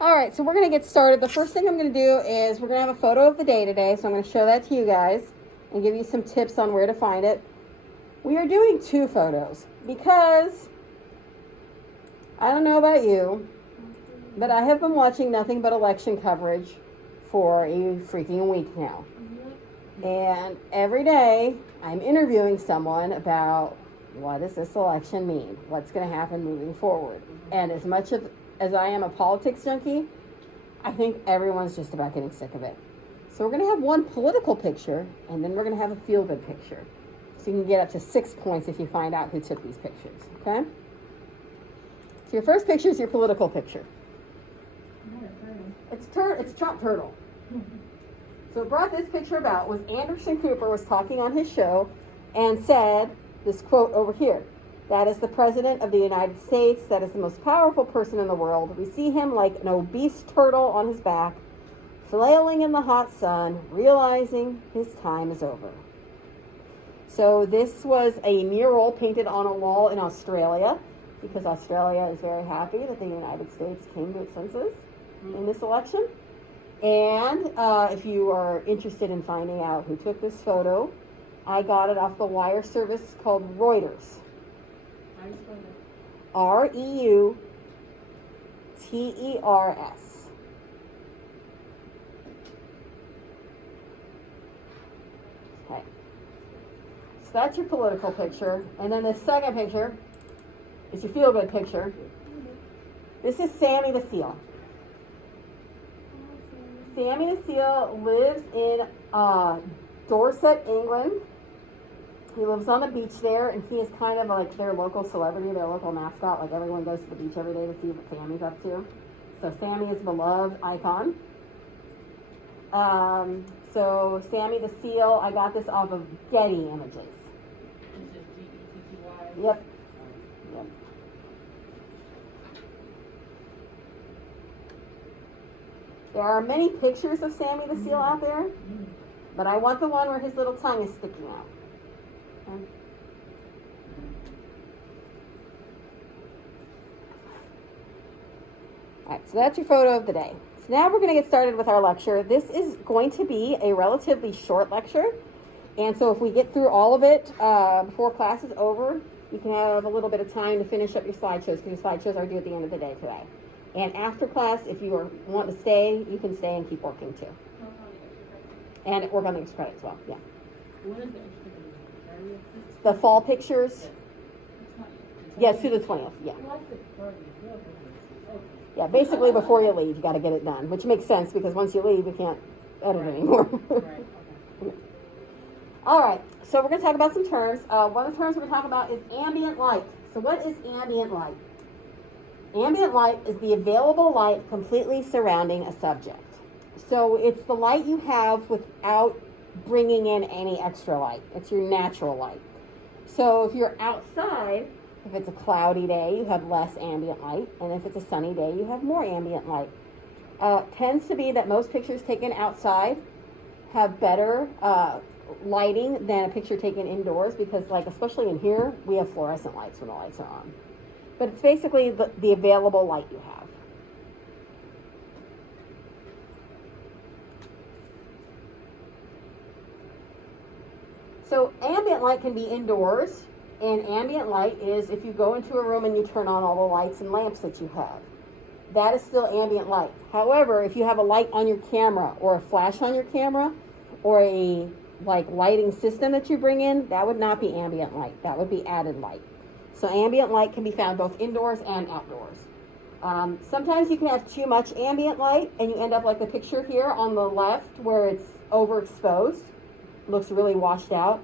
All right, so we're going to get started. The first thing I'm going to do is we're going to have a photo of the day today. So I'm going to show that to you guys and give you some tips on where to find it. We are doing 2 photos because I don't know about you, but I have been watching nothing but election coverage for a freaking week now. And every day I'm interviewing someone about what does this election mean? What's going to happen moving forward? And as much as I am a politics junkie, I think everyone's just about getting sick of it. So we're going to have one political picture, and then we're going to have a feel-good picture. So you can get up to 6 points if you find out who took these pictures, okay? So your first picture is your political picture. It's Trump turtle. So what brought this picture about was Anderson Cooper was talking on his show and said this quote over here. That is the President of the United States. That is the most powerful person in the world. We see him like an obese turtle on his back, flailing in the hot sun, realizing his time is over. So this was a mural painted on a wall in Australia because Australia is very happy that the United States came to its senses in this election. And if you are interested in finding out who took this photo, I got it off the wire service called Reuters. Reuters. Okay. So that's your political picture. And then the second picture is your feel-good picture. This is Sammy the Seal. Sammy the Seal lives in Dorset, England. He lives on the beach there, and he is kind of like their local celebrity, their local mascot. Like everyone goes to the beach every day to see what Sammy's up to. So Sammy is a beloved icon. So Sammy the Seal, I got this off of Getty Images. Yep. There are many pictures of Sammy the Seal out there, but I want the one where his little tongue is sticking out. Okay. All right, so that's your photo of the day. So now we're going to get started with our lecture. This is going to be a relatively short lecture, and so if we get through all of it before class is over, you can have a little bit of time to finish up your slideshows, because your slideshows are due at the end of the day today. And after class, if you want to stay, you can stay and keep working too. And work on the extra credit as well, yeah. What is the extra credit? The fall pictures? Yes, through the 20th, yeah. Yeah, basically before you leave, you got to get it done, which makes sense because once you leave, you can't edit anymore. All right, so we're going to talk about some terms. One of the terms we're going to talk about is ambient light. So what is ambient light? Ambient light is the available light completely surrounding a subject. So it's the light you have without bringing in any extra light. It's your natural light. So if you're outside, if it's a cloudy day, you have less ambient light. And if it's a sunny day, you have more ambient light. Tends to be that most pictures taken outside have better lighting than a picture taken indoors because, like, especially in here, we have fluorescent lights when the lights are on. But it's basically the available light you have. So ambient light can be indoors, and ambient light is if you go into a room and you turn on all the lights and lamps that you have. That is still ambient light. However, if you have a light on your camera or a flash on your camera or a lighting system that you bring in, that would not be ambient light. That would be added light. So ambient light can be found both indoors and outdoors. Sometimes you can have too much ambient light and you end up like the picture here on the left where it's overexposed. Looks really washed out.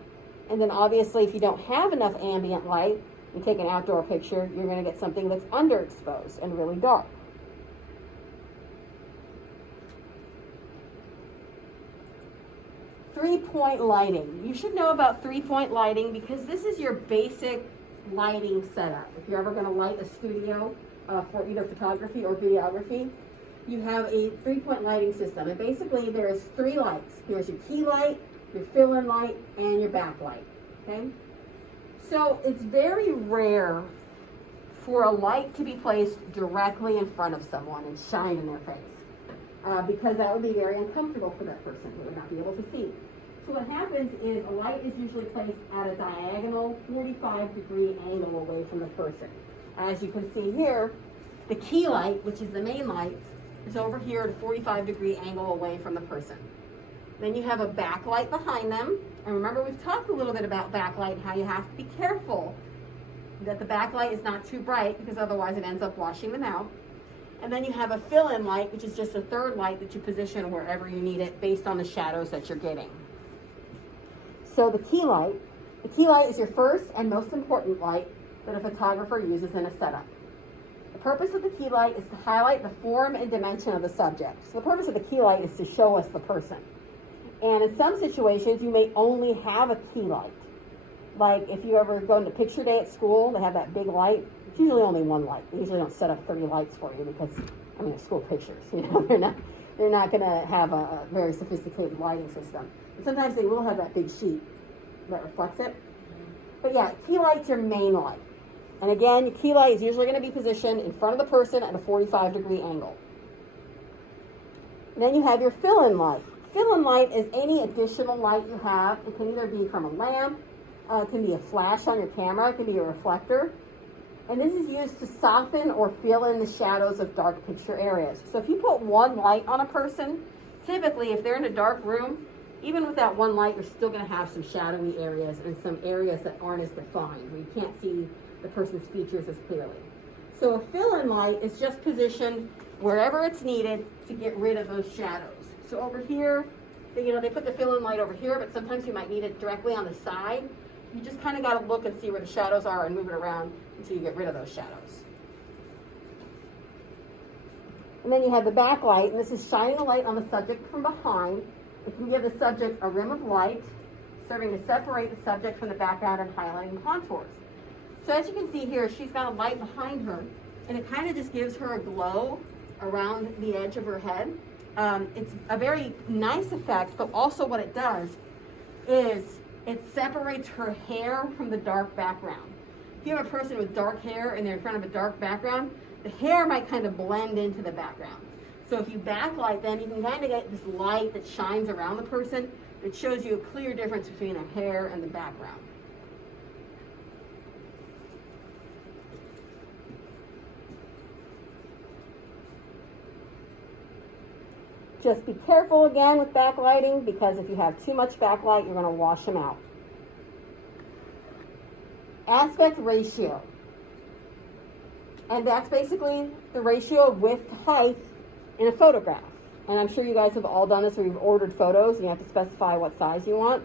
And then obviously if you don't have enough ambient light, you take an outdoor picture, you're going to get something that's underexposed and really dark. Three-point lighting. You should know about three-point lighting because this is your basic lighting setup. If you're ever going to light a studio for either photography or videography, you have a three-point lighting system. And basically there's 3 lights. Here's your key light, your fill-in light, and your backlight. Okay? So it's very rare for a light to be placed directly in front of someone and shine in their face, because that would be very uncomfortable for that person. They would not be able to see. So what happens is a light is usually placed at a diagonal 45-degree angle away from the person. As you can see here, the key light, which is the main light, is over here at a 45-degree angle away from the person. Then you have a backlight behind them. And remember, we've talked a little bit about backlight, how you have to be careful that the backlight is not too bright, because otherwise it ends up washing them out. And then you have a fill-in light, which is just a third light that you position wherever you need it based on the shadows that you're getting. So the key light is your first and most important light that a photographer uses in a setup. The purpose of the key light is to highlight the form and dimension of the subject. So the purpose of the key light is to show us the person. And in some situations, you may only have a key light. Like if you ever go into picture day at school, they have that big light. It's usually only one light. They usually don't set up 30 lights for you because, I mean, it's school pictures. You know, they're not going to have a very sophisticated lighting system. And sometimes they will have that big sheet that reflects it. But yeah, key light's your main light. And again, your key light is usually going to be positioned in front of the person at a 45-degree angle. And then you have your fill-in light. Fill-in light is any additional light you have. It can either be from a lamp, it can be a flash on your camera, it can be a reflector. And this is used to soften or fill in the shadows of dark picture areas. So if you put one light on a person, typically if they're in a dark room, even with that one light, you're still going to have some shadowy areas and some areas that aren't as defined, where you can't see the person's features as clearly. So a fill-in light is just positioned wherever it's needed to get rid of those shadows. So over here, they put the fill-in light over here, but sometimes you might need it directly on the side. You just kind of got to look and see where the shadows are and move it around until you get rid of those shadows. And then you have the backlight, and this is shining a light on the subject from behind. It can give the subject a rim of light, serving to separate the subject from the background and highlighting contours. So as you can see here, she's got a light behind her, and it kind of just gives her a glow around the edge of her head. It's a very nice effect, but also what it does is it separates her hair from the dark background. If you have a person with dark hair and they're in front of a dark background, the hair might kind of blend into the background. So if you backlight them, you can kind of get this light that shines around the person that shows you a clear difference between the hair and the background. Just be careful again with backlighting, because if you have too much backlight, you're going to wash them out. Aspect ratio. And that's basically the ratio of width to height in a photograph. And I'm sure you guys have all done this where you've ordered photos and you have to specify what size you want.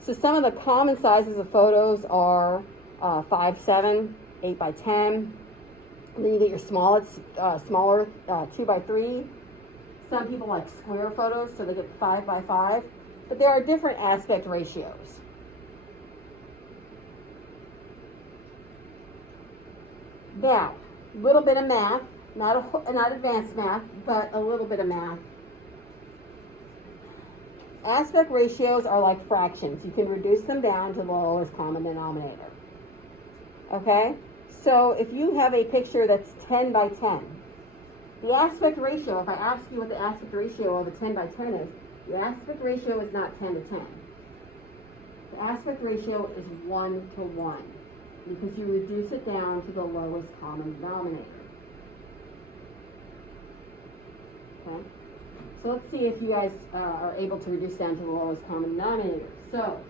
So some of the common sizes of photos are 5:7, 8:10. And then you get your smaller 2:3. Some people like square photos, so they get 5:5. But there are different aspect ratios. Now, a little bit of math, not advanced math, but a little bit of math. Aspect ratios are like fractions. You can reduce them down to the lowest common denominator. Okay? So if you have a picture that's 10:10, the aspect ratio, if I ask you what the aspect ratio of a 10:10 is, the aspect ratio is not 10:10. The aspect ratio is 1:1, because you reduce it down to the lowest common denominator. Okay? So let's see if you guys are able to reduce down to the lowest common denominator. So,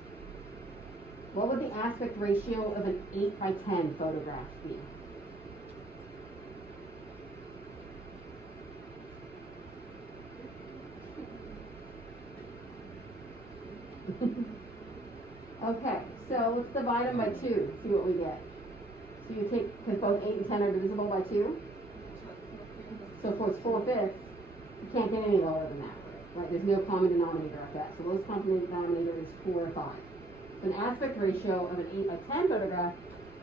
what would the aspect ratio of an 8:10 photograph be? Okay, so let's divide them by 2, see what we get. So you take, because both 8 and 10 are divisible by 2. So for its 4/5, you can't get any lower than that. Right? There's no common denominator of that. So the lowest common denominator is 4 or 5. So an aspect ratio of an 8:10 photograph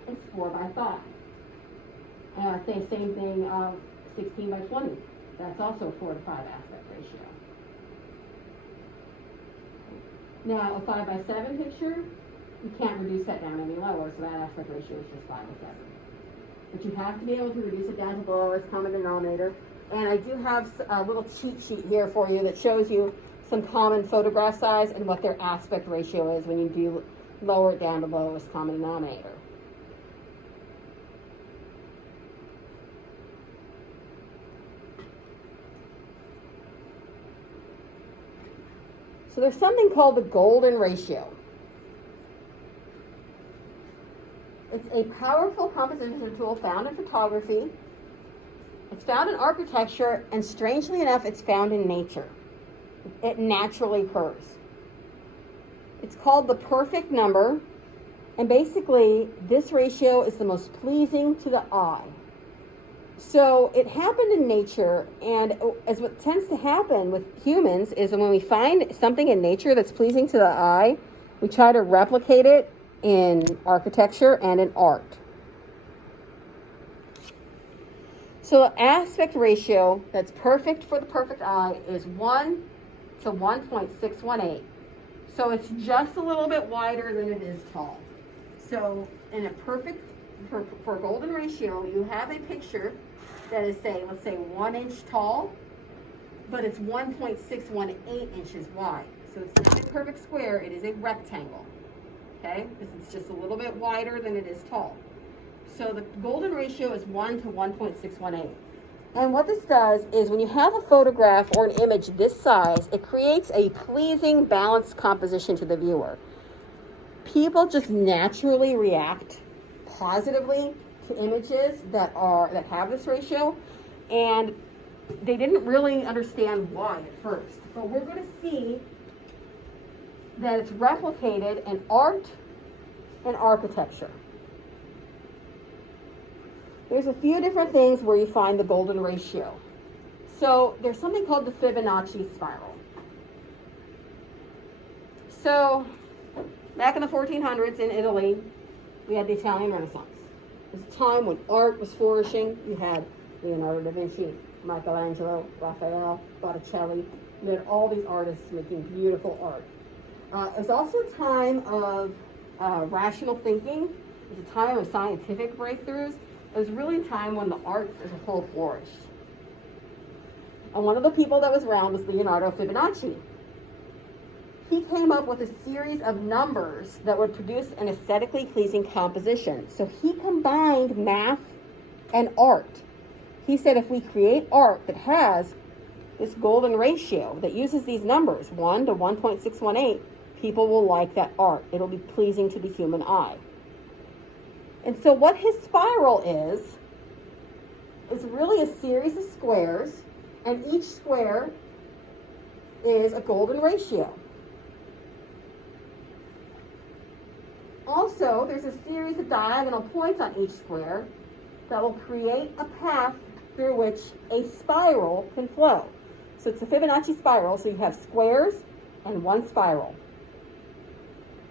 is 4:5. Same thing of 16:20. That's also 4 to 5 aspect ratio. Now, a 5:7 picture, you can't reduce that down any lower, so that aspect ratio is just 5:7. but you have to be able to reduce it down to the lowest common denominator. And I do have a little cheat sheet here for you that shows you some common photograph size and what their aspect ratio is when you do lower it down to the lowest common denominator. So there's something called the golden ratio. It's a powerful composition tool found in photography. It's found in architecture, and strangely enough, it's found in nature. It naturally occurs. It's called the perfect number, and basically, this ratio is the most pleasing to the eye. So it happened in nature, and as what tends to happen with humans is when we find something in nature that's pleasing to the eye, we try to replicate it in architecture and in art. So the aspect ratio that's perfect for the perfect eye is 1 to 1.618. So it's just a little bit wider than it is tall. So in a perfect, for golden ratio, you have a picture that is, let's say 1 inch tall, but it's 1.618 inches wide. So it's not a perfect square, it is a rectangle, okay? Because it's just a little bit wider than it is tall. So the golden ratio is 1 to 1.618. And what this does is when you have a photograph or an image this size, it creates a pleasing, balanced composition to the viewer. People just naturally react positively to images that have this ratio, and they didn't really understand why at first. But we're going to see that it's replicated in art and architecture. There's a few different things where you find the golden ratio. So there's something called the Fibonacci spiral. So back in the 1400s in Italy, we had the Italian Renaissance. It was a time when art was flourishing. You had Leonardo da Vinci, Michelangelo, Raphael, Botticelli. You had all these artists making beautiful art. It was also a time of rational thinking. It was a time of scientific breakthroughs. It was really a time when the arts as a whole flourished. And one of the people that was around was Leonardo Fibonacci. He came up with a series of numbers that would produce an aesthetically pleasing composition. So he combined math and art. He said if we create art that has this golden ratio that uses these numbers, 1 to 1.618, people will like that art. It'll be pleasing to the human eye. And so what his spiral is really a series of squares, and each square is a golden ratio. Also, there's a series of diagonal points on each square that will create a path through which a spiral can flow. So it's a Fibonacci spiral, so you have squares and one spiral.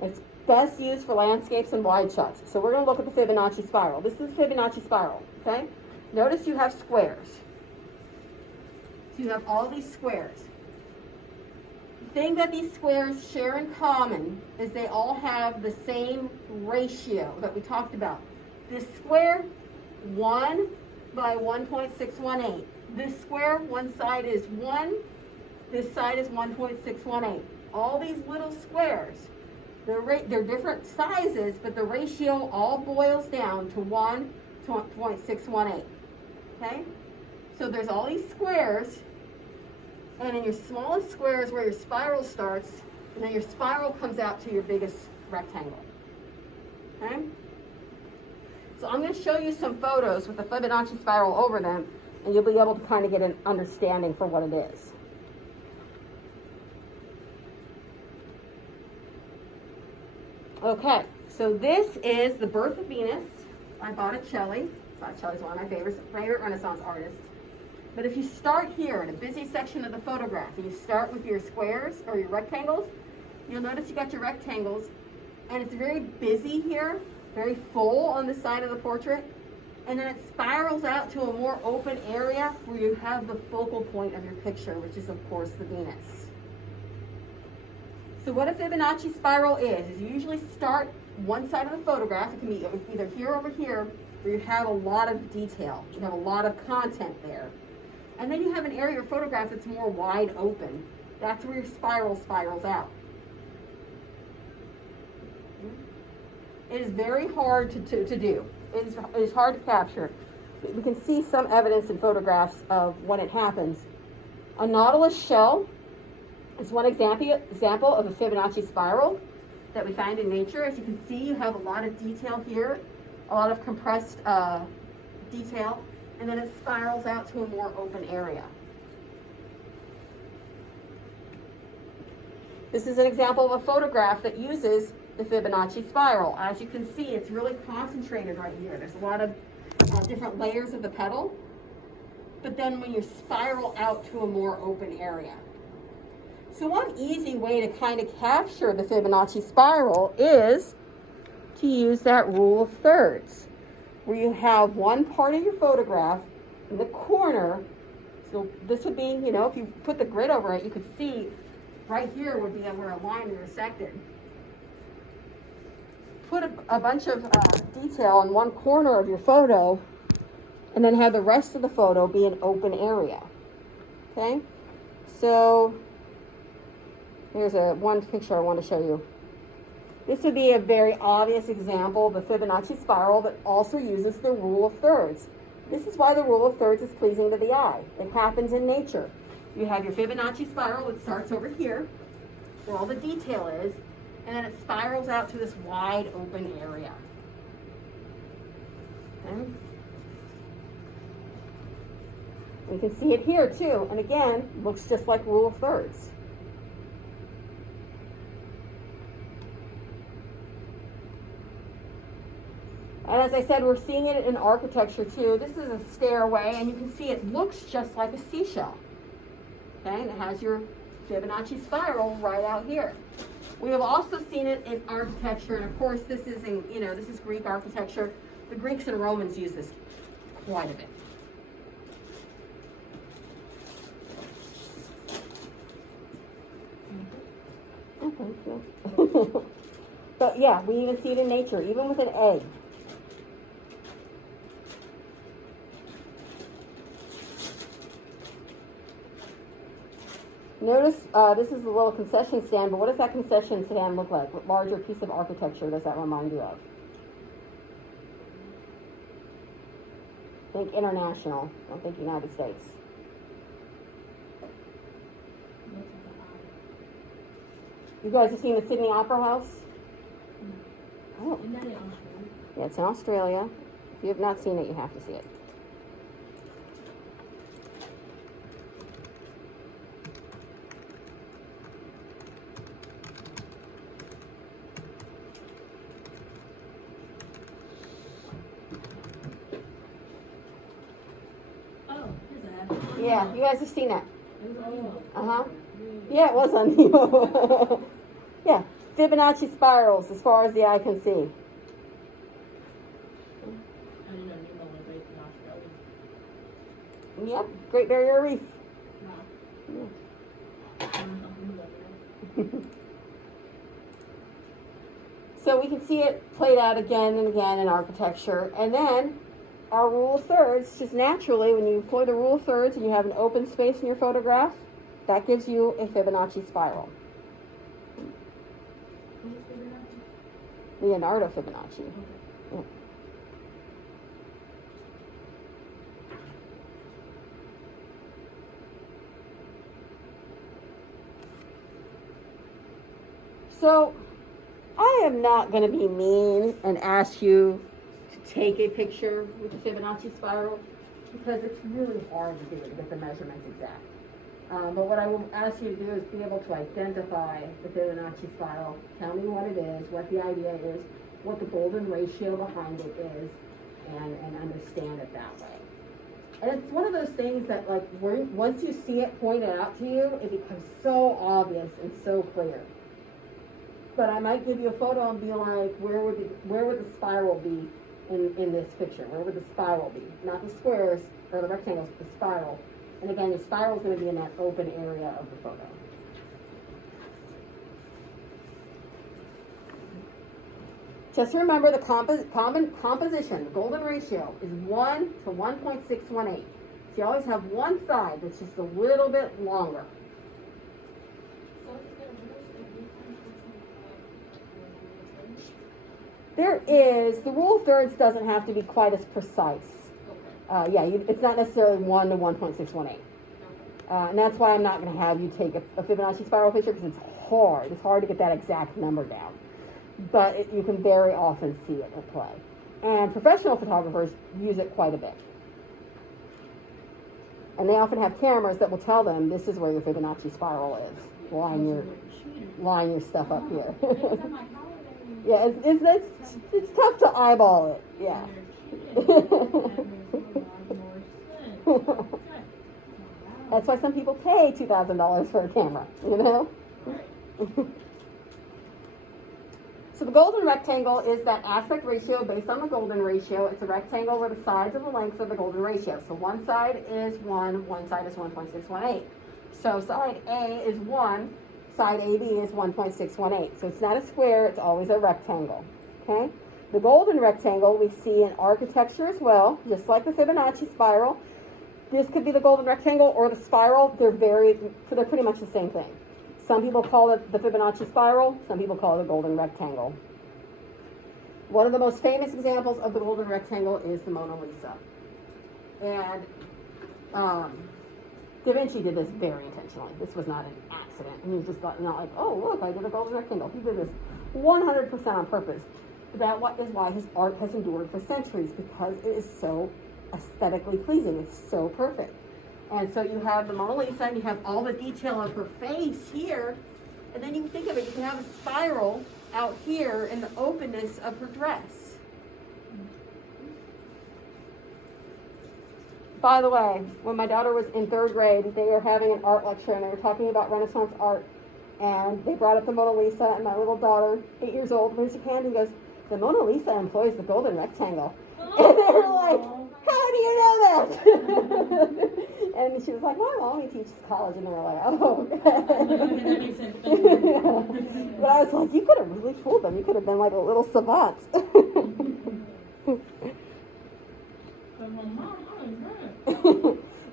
It's best used for landscapes and wide shots. So we're going to look at the Fibonacci spiral. This is the Fibonacci spiral, okay? Notice you have squares. So you have all these squares. The thing that these squares share in common is they all have the same ratio that we talked about. This square, 1 by 1.618. This square, one side is 1, this side is 1.618. All these little squares, they're different sizes, but the ratio all boils down to 1.618. Okay? So there's all these squares, and in your smallest square is where your spiral starts, and then your spiral comes out to your biggest rectangle. Okay? So I'm going to show you some photos with the Fibonacci spiral over them, and you'll be able to kind of get an understanding for what it is. Okay, so this is The Birth of Venus by Botticelli. Botticelli's one of my favorite Renaissance artists. But if you start here in a busy section of the photograph, and you start with your squares or your rectangles, you'll notice you got your rectangles, and it's very busy here, very full on the side of the portrait, and then it spirals out to a more open area where you have the focal point of your picture, which is of course the Venus. So what a Fibonacci spiral is you usually start one side of the photograph, it can be either here or over here, where you have a lot of detail, you have a lot of content there. And then you have an area of photograph that's more wide open. That's where your spiral spirals out. It is very hard to do. It is hard to capture. We can see some evidence in photographs of when it happens. A nautilus shell is one example of a Fibonacci spiral that we find in nature. As you can see, you have a lot of detail here, a lot of compressed detail, and then it spirals out to a more open area. This is an example of a photograph that uses the Fibonacci spiral. As you can see, it's really concentrated right here. There's a lot of different layers of the petal, but then when you spiral out to a more open area. So one easy way to kind of capture the Fibonacci spiral is to use that rule of thirds, where you have one part of your photograph in the corner. So this would be, you know, if you put the grid over it, you could see right here would be where a line intersected. Put a bunch of detail in one corner of your photo, and then have the rest of the photo be an open area. Okay? So here's one picture I want to show you. This would be a very obvious example of the Fibonacci spiral that also uses the rule of thirds. This is why the rule of thirds is pleasing to the eye. It happens in nature. You have your Fibonacci spiral that starts over here, where all the detail is, and then it spirals out to this wide open area. Okay? You can see it here too, and again, looks just like rule of thirds. And as I said, we're seeing it in architecture too. This is a stairway, and you can see it looks just like a seashell. Okay, and it has your Fibonacci spiral right out here. We have also seen it in architecture, and of course, this is this is Greek architecture. The Greeks and Romans use this quite a bit. Okay. But yeah, we even see it in nature, even with an egg. Notice this is a little concession stand, but what does that concession stand look like? What larger piece of architecture does that remind you of? Think international, don't think United States. You guys have seen the Sydney Opera House? Oh. Isn't that in Australia? Yeah, it's in Australia. If you have not seen it, you have to see it. Oh, here's that. Yeah, you guys have seen that. Oh. Yeah, it was on you. Yeah, Fibonacci spirals as far as the eye can see. I didn't know Nemo was based in Australia. Yep, Great Barrier Reef. Wow. Yeah. So we can see it played out again and again in architecture. And then our rule of thirds, just naturally, when you employ the rule of thirds and you have an open space in your photograph, that gives you a Fibonacci spiral. Leonardo Fibonacci. Yeah. So, I am not going to be mean and ask you to take a picture with the Fibonacci spiral because it's really hard to do to get the measurements exact. But what I will ask you to do is be able to identify the Fibonacci spiral, tell me what it is, what the idea is, what the golden ratio behind it is, and understand it that way. And it's one of those things that, like, once you see it pointed out to you, it becomes so obvious and so clear. But I might give you a photo and be like, where would the spiral be in this picture? Where would the spiral be? Not the squares or the rectangles, but the spiral. And again, the spiral is going to be in that open area of the photo. Just remember the composition, the golden ratio, is 1 to 1.618. So you always have one side that's just a little bit longer. There is, the rule of thirds doesn't have to be quite as precise. It's not necessarily 1 to 1.618. And that's why I'm not going to have you take a Fibonacci spiral picture, because it's hard. It's hard to get that exact number down. But you can very often see it at play. And professional photographers use it quite a bit. And they often have cameras that will tell them this is where your Fibonacci spiral is. Line your stuff up here. Yeah, it's tough to eyeball it. Yeah. That's why some people pay $2,000 for a camera, you know? So the golden rectangle is that aspect ratio based on the golden ratio. It's a rectangle where the sides of the lengths of the golden ratio. So one side is 1, one side is 1.618. So side A is 1, side AB is 1.618. So it's not a square, it's always a rectangle, okay? The golden rectangle we see in architecture as well, just like the Fibonacci spiral. This could be the golden rectangle or the spiral. They're pretty much the same thing. Some people call it the Fibonacci spiral. Some people call it a golden rectangle. One of the most famous examples of the golden rectangle is the Mona Lisa. And Da Vinci did this very intentionally. This was not an accident. And he just thought, not like, oh, look, I did a golden rectangle. He did this 100% on purpose. That is why his art has endured for centuries, because it is so aesthetically pleasing. It's so perfect. And so you have the Mona Lisa, and you have all the detail of her face here. And then you can think of it, you can have a spiral out here in the openness of her dress. By the way, when my daughter was in 3rd grade, they were having an art lecture, and they were talking about Renaissance art. And they brought up the Mona Lisa, and my little daughter, 8 years old, raised her hand and goes, the Mona Lisa employs the golden rectangle. And they were like, how do you know that? And she was like, my mommy teaches college. And they were like, oh. But I was like, you could have really fooled them. You could have been like a little savant.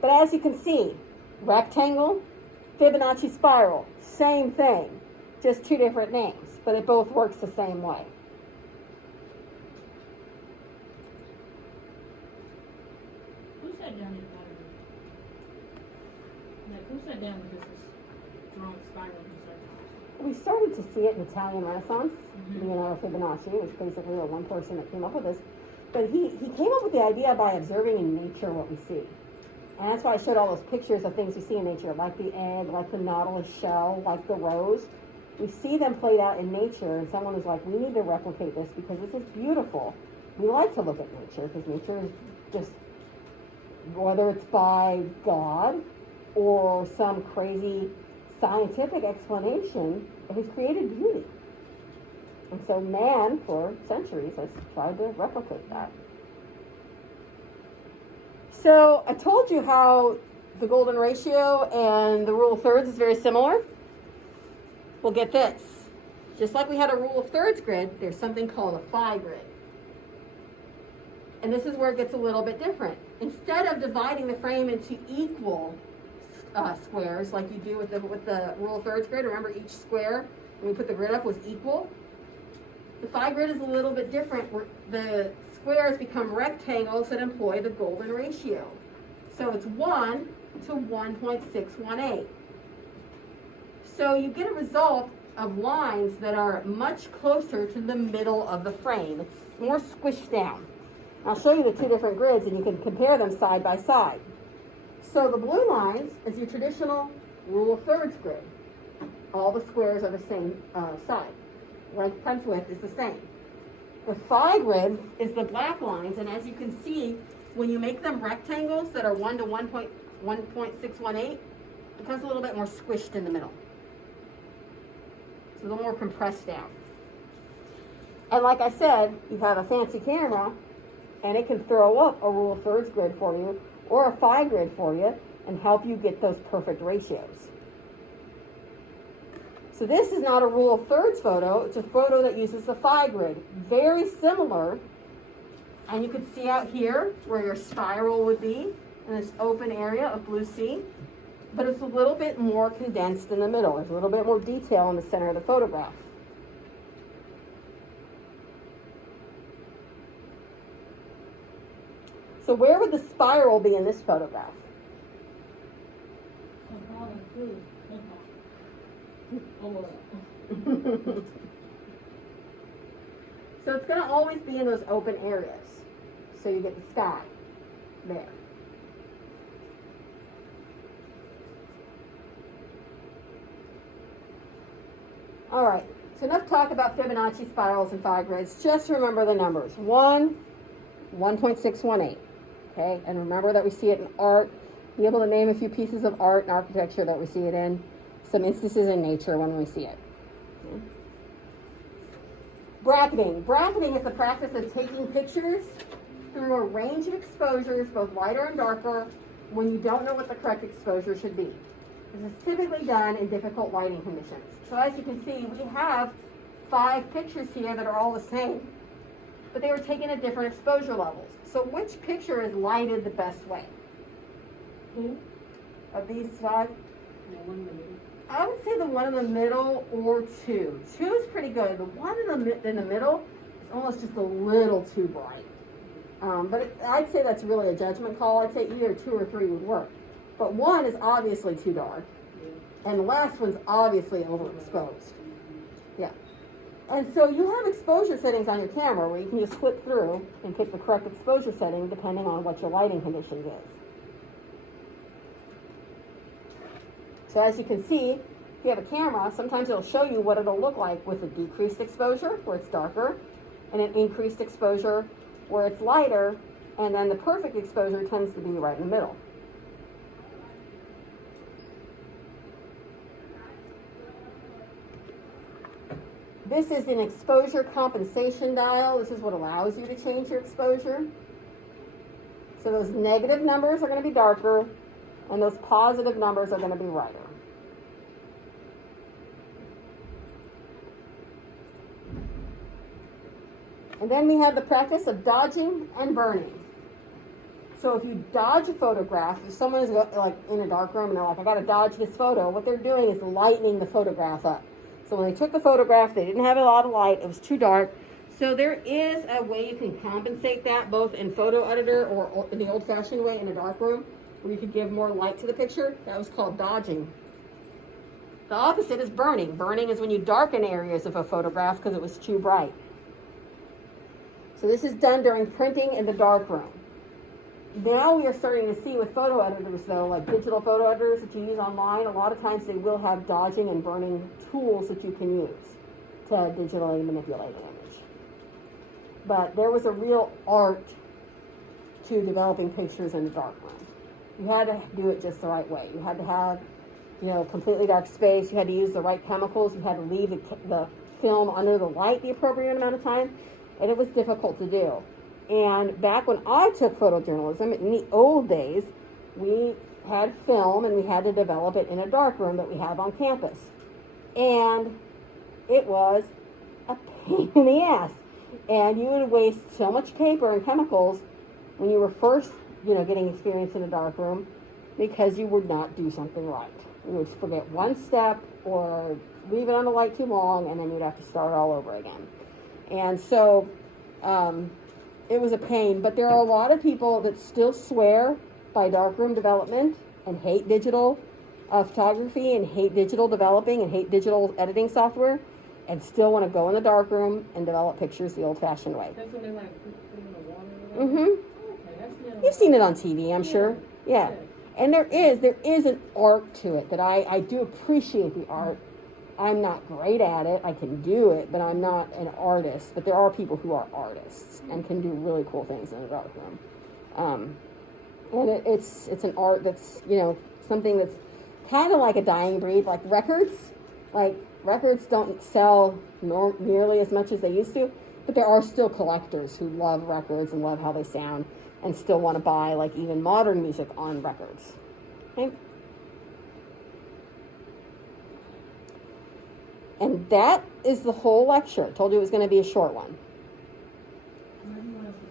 But as you can see, rectangle, Fibonacci spiral, same thing. Just 2 different names. But it both works the same way. Who sat down with this drawing spiral in circles? We started to see it in Italian Renaissance. Leonardo Fibonacci was basically the one person that came up with this. But he came up with the idea by observing in nature what we see. And that's why I showed all those pictures of things we see in nature, like the egg, like the nautilus shell, like the rose. We see them played out in nature, and someone was like, we need to replicate this because this is beautiful. We like to look at nature because nature is just, whether it's by God or some crazy scientific explanation, it has created beauty. And so man, for centuries, has tried to replicate that. So I told you how the golden ratio and the rule of thirds is very similar. Well, get this. Just like we had a rule of thirds grid, there's something called a phi grid. And this is where it gets a little bit different. Instead of dividing the frame into equal squares like you do with the rule of thirds grid, remember each square when we put the grid up was equal? The phi grid is a little bit different. The squares become rectangles that employ the golden ratio. So it's 1 to 1.618. So you get a result of lines that are much closer to the middle of the frame. It's more squished down. I'll show you the 2 different grids and you can compare them side by side. So the blue lines is your traditional rule of thirds grid. All the squares are the same side. Length times width is the same. The phi grid is the black lines, and as you can see, when you make them rectangles that are 1 to 1.618, it becomes a little bit more squished in the middle. It's a little more compressed down. And like I said, you have a fancy camera, and it can throw up a rule of thirds grid for you, or a phi grid for you, and help you get those perfect ratios. So this is not a rule of thirds photo. It's a photo that uses the phi grid. Very similar. And you can see out here where your spiral would be in this open area of blue sea. But it's a little bit more condensed in the middle. There's a little bit more detail in the center of the photograph. So where would the spiral be in this photograph? So it's going to always be in those open areas. So you get the sky there. All right, so enough talk about Fibonacci spirals and phi grids. Just remember the numbers. 1, 1.618. Okay, and remember that we see it in art. Be able to name a few pieces of art and architecture that we see it in. Some instances in nature when we see it. Okay. Bracketing. Bracketing is the practice of taking pictures through a range of exposures, both lighter and darker, when you don't know what the correct exposure should be. This is typically done in difficult lighting conditions. So as you can see, we have 5 pictures here that are all the same, but they were taken at different exposure levels. So which picture is lighted the best way? Of these 5? I would say the one in the middle or 2. 2 is pretty good. The one in the middle is almost just a little too bright. I'd say that's really a judgment call. I'd say either 2 or 3 would work. But 1 is obviously too dark, and the last one's obviously overexposed. Yeah. And so you have exposure settings on your camera where you can just flip through and pick the correct exposure setting depending on what your lighting conditions is. So as you can see, if you have a camera, sometimes it'll show you what it'll look like with a decreased exposure where it's darker, and an increased exposure where it's lighter, and then the perfect exposure tends to be right in the middle. This is an exposure compensation dial. This is what allows you to change your exposure. So those negative numbers are going to be darker, and those positive numbers are going to be brighter. And then we have the practice of dodging and burning. So if you dodge a photograph, if someone is like in a dark room and they're like, I got to dodge this photo, what they're doing is lightening the photograph up. So when they took the photograph, they didn't have a lot of light. It was too dark. So there is a way you can compensate that, both in photo editor or in the old-fashioned way in a dark room, where you could give more light to the picture. That was called dodging. The opposite is burning. Burning is when you darken areas of a photograph because it was too bright. So this is done during printing in the dark room. Now we are starting to see with photo editors, though, like digital photo editors that you use online, a lot of times they will have dodging and burning tools that you can use to digitally manipulate an image. But there was a real art to developing pictures in the dark room. You had to do it just the right way. You had to have, completely dark space. You had to use the right chemicals. You had to leave the film under the light the appropriate amount of time, and it was difficult to do. And back when I took photojournalism, in the old days, we had film and we had to develop it in a dark room that we have on campus. And it was a pain in the ass. And you would waste so much paper and chemicals when you were first, getting experience in a dark room because you would not do something right. You would forget one step or leave it on the light too long, and then you'd have to start all over again. And so, it was a pain, but there are a lot of people that still swear by darkroom development and hate digital photography and hate digital developing and hate digital editing software and still want to go in the darkroom and develop pictures the old-fashioned way. That's when they put in the water. Mm-hmm. You've seen it on TV, I'm sure. Yeah. And there is an art to it that I do appreciate the art. I'm not great at it. I can do it, but I'm not an artist. But there are people who are artists and can do really cool things in the darkroom. And it's an art that's, something that's kind of like a dying breed, like records. Like records don't sell nearly as much as they used to, but there are still collectors who love records and love how they sound and still want to buy like even modern music on records. Okay? And that is the whole lecture. I told you it was going to be a short one. Why do you want us to